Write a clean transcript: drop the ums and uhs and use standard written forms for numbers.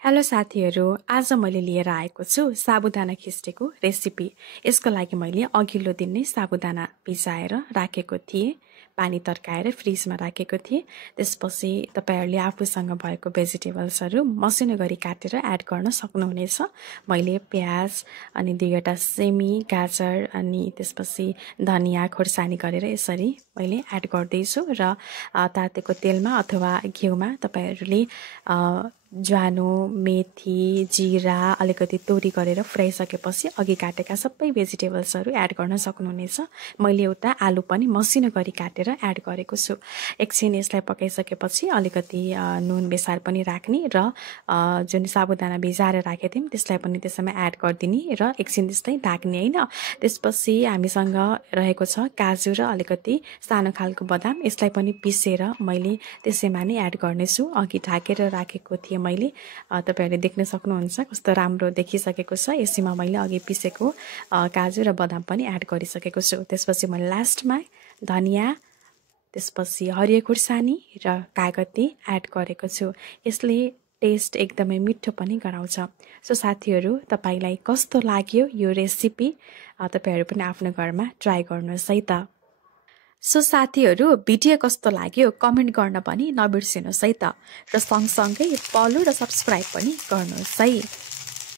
Hello साथीहरू, आज मैले लिएर आएको छु साबुदाना खिस्टेको रेसिपी। यसको लागि मैले अघिल्लो दिन नै साबुदाना भिजाएर राखेको थिएँ, पानी तर्काएर फ्रिजमा राखेको थिएँ। त्यसपछि तपाईहरुले आफूसँग भएको भेजिटेबल्सहरू मसिनो गरी काटेर एड गर्न सक्नुहुनेछ। मैले प्याज अनि 2वटा सेमी, गाजर अनि त्यसपछि धनिया खोर्सानी गरेर यसरी मैले एड गर्दैछु र तातेको तेलमा अथवा घिउमा तपाईहरुले ज्वानो, मेथी, जीरा, अलिकति तोरी गरेर फ्राइसकेपछि अघि काटेका सबै भेजिटेबल्सहरू एड गर्न सक्नुहुनेछ। मैले एउटा आलु पनि मसिनो गरी काटेर एड गरेको छु। एकछिन यसलाई पकाइसकेपछि अलिकति नुन बेसार पनि राख्ने र जुन साबुदाना भिजाएर राखेको थियौँ त्यसलाई पनि त्यसैमा एड गरिदिने र एकछिन त्यस्तै ढाक्ने हैन। त्यसपछि हामीसँग रहेको छ काजु र अलिकति सानो खालको बदाम, यसलाई पनि पिसेर मैले त्यसैमा नै एड गर्नेछु। अघि ढाकेर राखेको थिएँ मैले, तपाईहरुले देख्न सक्नुहुन्छ कस्तो राम्रो देखिसकेको छ। यसैमा मैले अघि पिसेको काजु र बदाम पनि एड गरिसकेको छु। त्यसपछि मैले लास्टमा धनिया, त्यसपछि हरियो खुर्सानी र कागती एड गरेको छु। यसले टेस्ट एकदमै मिठो पनि गराउँछ। सो साथीहरू, तपाईलाई कस्तो लाग्यो यो रेसिपी? तपाईहरु पनि आफ्नो घरमा ट्राई गर्नुहोस् है त। सो साथीहरू, भिडियो कस्तो लाग्यो कमेन्ट गर्न पनि नबिर्सिनुहोस् है त। र सँगसँगै फलो र सब्स्क्राइब पनि गर्नुहोस् है।